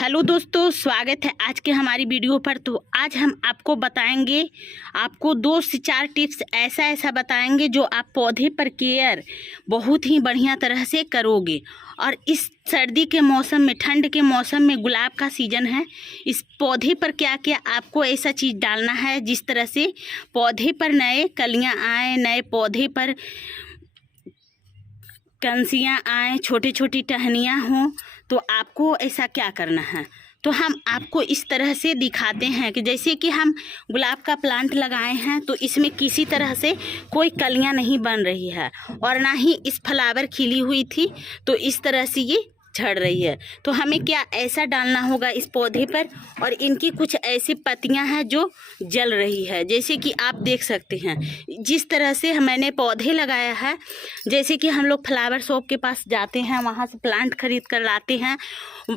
Hello दोस्तों, स्वागत है आज के हमारी वीडियो पर। तो आज हम आपको बताएंगे, आपको 2 से 4 टिप्स ऐसा बताएंगे जो आप पौधे पर केयर बहुत ही बढ़िया तरह से करोगे। और इस सर्दी के मौसम में, ठंड के मौसम में, गुलाब का सीज़न है, इस पौधे पर क्या क्या आपको ऐसा चीज़ डालना है जिस तरह से पौधे पर नए कलियां आए, नए पौधे पर कंसियाँ आए, छोटी छोटी टहनियाँ हों। तो आपको ऐसा क्या करना है, तो हम आपको इस तरह से दिखाते हैं कि जैसे कि हम गुलाब का प्लांट लगाए हैं तो इसमें किसी तरह से कोई कलियां नहीं बन रही है और ना ही इस फ्लावर खिली हुई थी तो इस तरह से ये झड़ रही है। तो हमें क्या ऐसा डालना होगा इस पौधे पर, और इनकी कुछ ऐसी पत्तियां हैं जो जल रही है, जैसे कि आप देख सकते हैं। जिस तरह से मैंने पौधे लगाया है, जैसे कि हम लोग फ्लावर शॉप के पास जाते हैं, वहाँ से प्लांट खरीद कर लाते हैं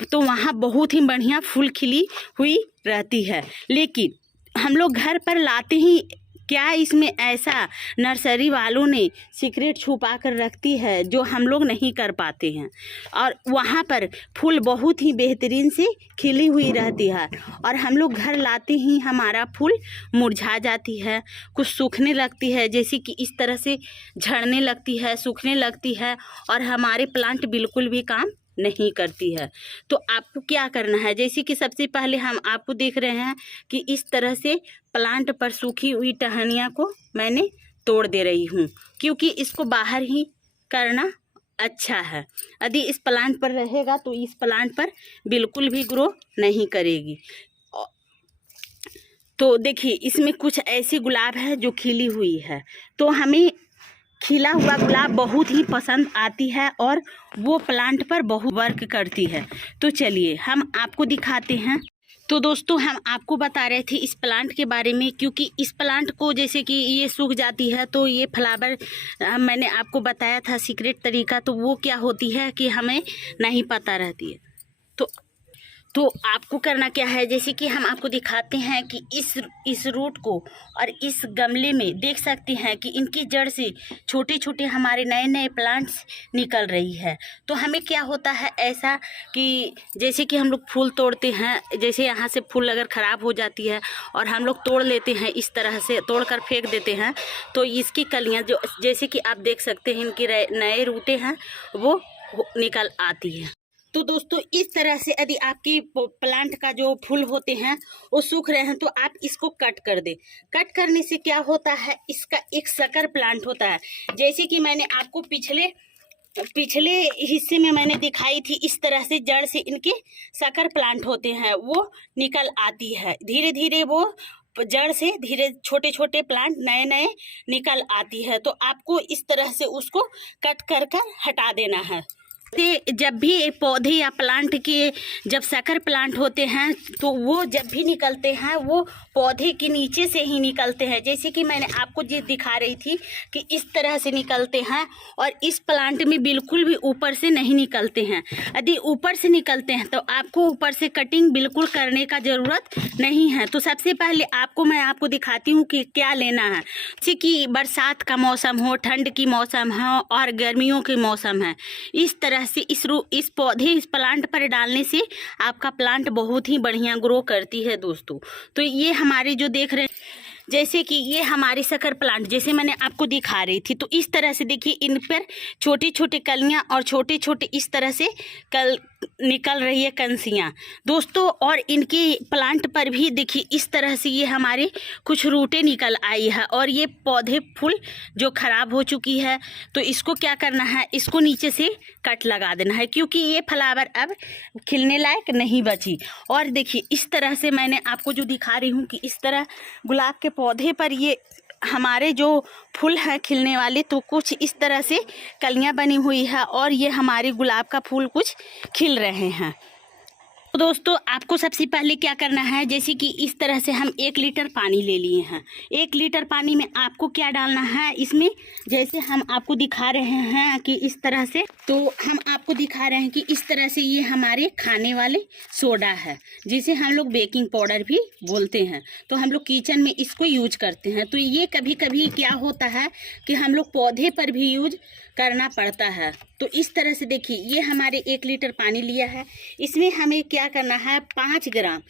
तो वहाँ बहुत ही बढ़िया फूल खिली हुई रहती है। लेकिन हम लोग घर पर लाते ही क्या इसमें ऐसा नर्सरी वालों ने सीक्रेट छुपा कर रखती है जो हम लोग नहीं कर पाते हैं, और वहाँ पर फूल बहुत ही बेहतरीन से खिली हुई रहती है और हम लोग घर लाते ही हमारा फूल मुरझा जाती है, कुछ सूखने लगती है, जैसे कि इस तरह से झड़ने लगती है, सूखने लगती है और हमारे प्लांट बिल्कुल भी काम नहीं करती है। तो आपको क्या करना है, जैसे कि सबसे पहले हम आपको देख रहे हैं कि इस तरह से प्लांट पर सूखी हुई टहनियाँ को मैंने तोड़ दे रही हूँ, क्योंकि इसको बाहर ही करना अच्छा है। यदि इस प्लांट पर रहेगा तो इस प्लांट पर बिल्कुल भी ग्रो नहीं करेगी। तो देखिए, इसमें कुछ ऐसी गुलाब है जो खिली हुई है, तो हमें खिला हुआ गुलाब बहुत ही पसंद आती है और वो प्लांट पर बहुत वर्क करती है। तो चलिए हम आपको दिखाते हैं। तो दोस्तों, हम आपको बता रहे थे इस प्लांट के बारे में, क्योंकि इस प्लांट को जैसे कि ये सूख जाती है तो ये फ्लावर मैंने आपको बताया था सीक्रेट तरीका, तो वो क्या होती है कि हमें नहीं पता रहती है। तो आपको करना क्या है, जैसे कि हम आपको दिखाते हैं कि इस रूट को और इस गमले में देख सकते हैं कि इनकी जड़ से छोटे छोटे हमारे नए नए प्लांट्स निकल रही है। तो हमें क्या होता है ऐसा कि जैसे कि हम लोग फूल तोड़ते हैं, जैसे यहाँ से फूल अगर ख़राब हो जाती है और हम लोग तोड़ लेते हैं, इस तरह से तोड़ कर फेंक देते हैं, तो इसकी कलियाँ जो जैसे कि आप देख सकते हैं इनकी नए रूटें हैं वो निकल आती हैं। तो दोस्तों, इस तरह से यदि आपकी प्लांट का जो फूल होते हैं वो सूख रहे हैं तो आप इसको कट कर दें। कट करने से क्या होता है, इसका एक सकर प्लांट होता है, जैसे कि मैंने आपको पिछले हिस्से में मैंने दिखाई थी। इस तरह से जड़ से इनके सकर प्लांट होते हैं, वो निकल आती है धीरे धीरे, वो जड़ से धीरे छोटे छोटे प्लांट नए नए निकल आती है। तो आपको इस तरह से उसको कट कर हटा देना है। जब भी पौधे या प्लांट के जब सकर प्लांट होते हैं तो वो जब भी निकलते हैं वो पौधे के नीचे से ही निकलते हैं, जैसे कि मैंने आपको जो दिखा रही थी कि इस तरह से निकलते हैं। और इस प्लांट में बिल्कुल भी ऊपर से नहीं निकलते हैं। यदि ऊपर से निकलते हैं तो आपको ऊपर से कटिंग बिल्कुल करने का ज़रूरत नहीं है। तो सबसे पहले मैं आपको दिखाती हूँ कि क्या लेना है। जैसे कि बरसात का मौसम हो, ठंड की मौसम हो और गर्मियों के मौसम है, इस तरह से इस पौधे इस प्लांट पर डालने से आपका प्लांट बहुत ही बढ़िया ग्रो करती है दोस्तों। तो ये हमारे जो देख रहे हैं, जैसे कि ये हमारे सकर प्लांट जैसे मैंने आपको दिखा रही थी, तो इस तरह से देखिए इन पर छोटे छोटे कलियां और छोटे छोटे इस तरह से निकल रही है कंसियां दोस्तों। और इनके प्लांट पर भी देखिए इस तरह से ये हमारे कुछ रूटें निकल आई है और ये पौधे फूल जो खराब हो चुकी है, तो इसको क्या करना है, इसको नीचे से कट लगा देना है, क्योंकि ये फ्लावर अब खिलने लायक नहीं बची। और देखिए इस तरह से मैंने आपको जो दिखा रही हूँ कि इस तरह गुलाब के पौधे पर ये हमारे जो फूल हैं खिलने वाले, तो कुछ इस तरह से कलियां बनी हुई है और ये हमारे गुलाब का फूल कुछ खिल रहे हैं। तो दोस्तों, आपको सबसे पहले क्या करना है, जैसे कि इस तरह से हम 1 लीटर पानी ले लिए हैं। 1 लीटर पानी में आपको क्या डालना है, इसमें जैसे हम आपको दिखा रहे हैं कि इस तरह से, तो हम आपको दिखा रहे हैं कि इस तरह से ये हमारे खाने वाले सोडा है, जिसे हम लोग बेकिंग पाउडर भी बोलते हैं। तो हम लोग किचन में इसको यूज करते हैं। तो ये कभी कभी क्या होता है कि हम लोग पौधे पर भी यूज करना पड़ता है। तो इस तरह से देखिए, ये हमारे 1 लीटर पानी लिया है, इसमें हमें क्या करना है, 5 ग्राम,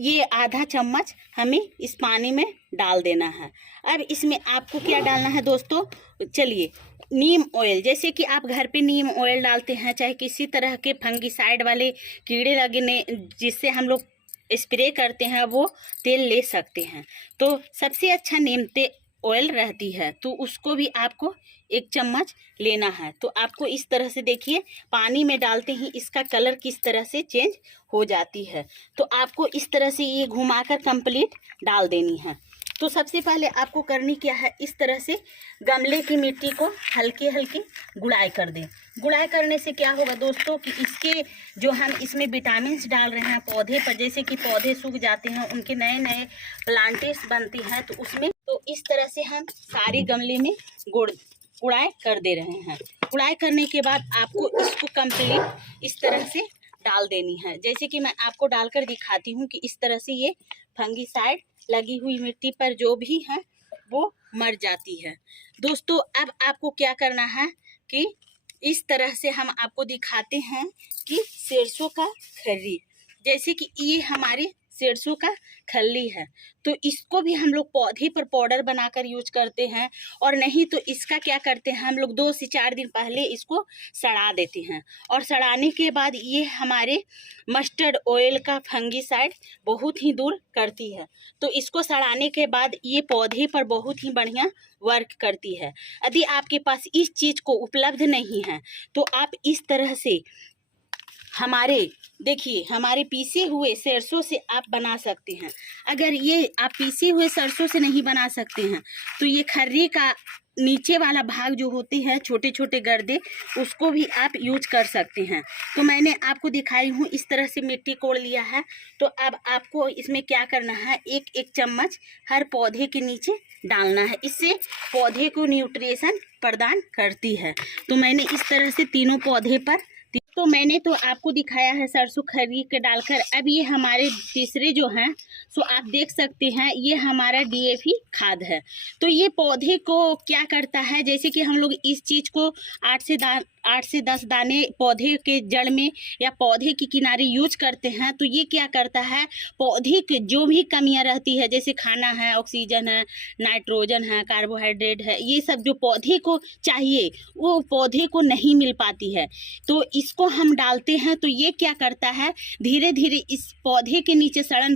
ये आधा चम्मच हमें इस पानी में डाल देना है। अब इसमें आपको क्या डालना है दोस्तों, चलिए, नीम ऑयल, जैसे कि आप घर पे नीम ऑयल डालते हैं, चाहे किसी तरह के फंगिसाइड वाले कीड़े लगने जिससे हम लोग स्प्रे करते हैं, वो तेल ले सकते हैं। तो सबसे अच्छा नीम तेल ऑयल रहती है, तो उसको भी आपको 1 चम्मच लेना है। तो आपको इस तरह से देखिए, पानी में डालते ही इसका कलर किस तरह से चेंज हो जाती है। तो आपको इस तरह से ये घुमाकर कंप्लीट डाल देनी है। तो सबसे पहले आपको करनी क्या है, इस तरह से गमले की मिट्टी को हल्के हल्के गुड़ाई कर दें। गुड़ाई करने से क्या होगा दोस्तों कि इसके जो हम इसमें विटामिन्स डाल रहे हैं पौधे पर, जैसे कि पौधे सूख जाते हैं, उनके नए नए प्लांटेस बनती हैं, तो उसमें तो इस तरह से हम सारे गमले में गुड़ाई कर दे रहे हैं। गुड़ाई करने के बाद आपको इसको कंप्लीट इस तरह से डाल देनी है। जैसे कि मैं आपको डालकर दिखाती हूँ कि इस तरह से ये फंगिसाइड लगी हुई मिट्टी पर जो भी है वो मर जाती है। दोस्तों, अब आपको क्या करना है कि इस तरह से हम आपको दिखाते हैं कि सरसों का खर्री, जैसे कि ये हमारे सरसों का खल्ली है, तो इसको भी हम लोग पौधे पर पाउडर बनाकर यूज करते हैं, और नहीं तो इसका क्या करते हैं हम लोग 2 से 4 दिन पहले इसको सड़ा देते हैं, और सड़ाने के बाद ये हमारे मस्टर्ड ऑयल का फंगिसाइड बहुत ही दूर करती है। तो इसको सड़ाने के बाद ये पौधे पर बहुत ही बढ़िया वर्क करती है। यदि आपके पास इस चीज़ को उपलब्ध नहीं है तो आप इस तरह से हमारे पीसे हुए सरसों से आप बना सकते हैं। अगर ये आप पीसे हुए सरसों से नहीं बना सकते हैं तो ये खर्री का नीचे वाला भाग जो होते हैं छोटे छोटे गर्दे, उसको भी आप यूज कर सकते हैं। तो मैंने आपको दिखाई हूँ, इस तरह से मिट्टी कोड़ लिया है। तो अब आपको इसमें क्या करना है, 1-1 चम्मच हर पौधे के नीचे डालना है, इससे पौधे को न्यूट्रिशन प्रदान करती है। तो मैंने इस तरह से तीनों पौधे पर तो मैंने तो आपको दिखाया है सरसों खरी के डालकर। अब ये हमारे तीसरे जो हैं सो आप देख सकते हैं, ये हमारा DAP खाद है। तो ये पौधे को क्या करता है, जैसे कि हम लोग इस चीज़ को 8 से 10 दाने पौधे के जड़ में या पौधे के किनारे यूज करते हैं, तो ये क्या करता है, पौधे के जो भी कमियां रहती है, जैसे खाना है, ऑक्सीजन है, नाइट्रोजन है, कार्बोहाइड्रेट है, ये सब जो पौधे को चाहिए वो पौधे को नहीं मिल पाती है, तो इसको हम डालते हैं। तो ये क्या करता है, धीरे धीरे इस पौधे के नीचे सड़न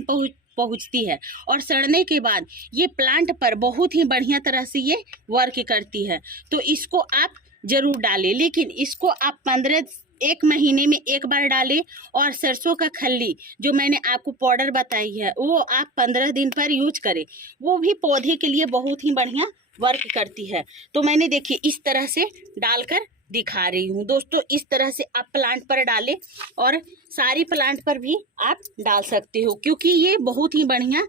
पहुंचती है, और सड़ने के बाद ये प्लांट पर बहुत ही बढ़िया तरह से ये वर्क करती है। तो इसको आप जरूर डालें, लेकिन इसको आप 1 महीने में 1 बार डालें, और सरसों का खल्ली जो मैंने आपको पाउडर बताई है वो आप 15 दिन पर यूज करें, वो भी पौधे के लिए बहुत ही बढ़िया वर्क करती है। तो मैंने देखिए इस तरह से डालकर दिखा रही हूँ दोस्तों। इस तरह से आप प्लांट पर डालें, और सारी प्लांट पर भी आप डाल सकते हो, क्योंकि ये बहुत ही बढ़िया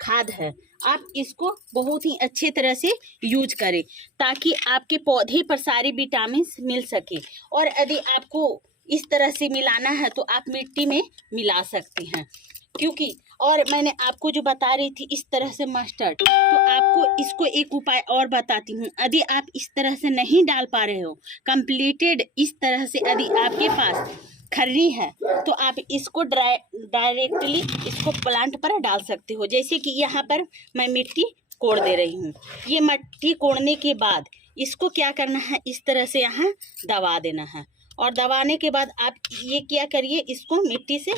खाद है। आप इसको बहुत ही अच्छे तरह से यूज करें ताकि आपके पौधे पर सारे विटामिन मिल सके। और यदि आपको इस तरह से मिलाना है तो आप मिट्टी में मिला सकते हैं, क्योंकि और मैंने आपको जो बता रही थी इस तरह से मस्टर्ड, तो आपको इसको एक उपाय और बताती हूँ। यदि आप इस तरह से नहीं डाल पा रहे हो कंप्लीटेड इस तरह से, यदि आपके पास खर्री है तो आप इसको डायरेक्टली इसको प्लांट पर डाल सकते हो। जैसे कि यहाँ पर मैं मिट्टी कोड़ दे रही हूँ, ये मिट्टी कोड़ने के बाद इसको क्या करना है, इस तरह से यहाँ दबा देना है, और दबाने के बाद आप ये क्या करिए, इसको मिट्टी से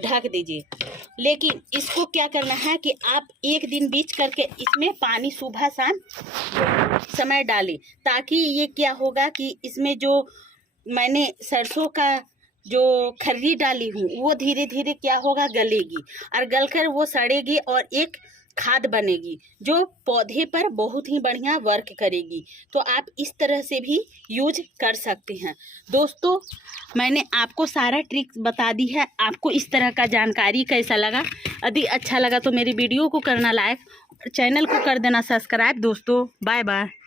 ढक दीजिए। लेकिन इसको क्या करना है कि आप 1 दिन बीच करके इसमें पानी सुबह शाम समय डालें, ताकि ये क्या होगा कि इसमें जो मैंने सरसों का जो खर्री डाली हूँ वो धीरे धीरे क्या होगा, गलेगी, और गलकर वो सड़ेगी और एक खाद बनेगी जो पौधे पर बहुत ही बढ़िया वर्क करेगी। तो आप इस तरह से भी यूज कर सकते हैं। दोस्तों, मैंने आपको सारा ट्रिक्स बता दी है। आपको इस तरह का जानकारी कैसा लगा? यदि अच्छा लगा तो मेरी वीडियो को करना लाइक, चैनल को कर देना सब्सक्राइब। दोस्तों, बाय बाय।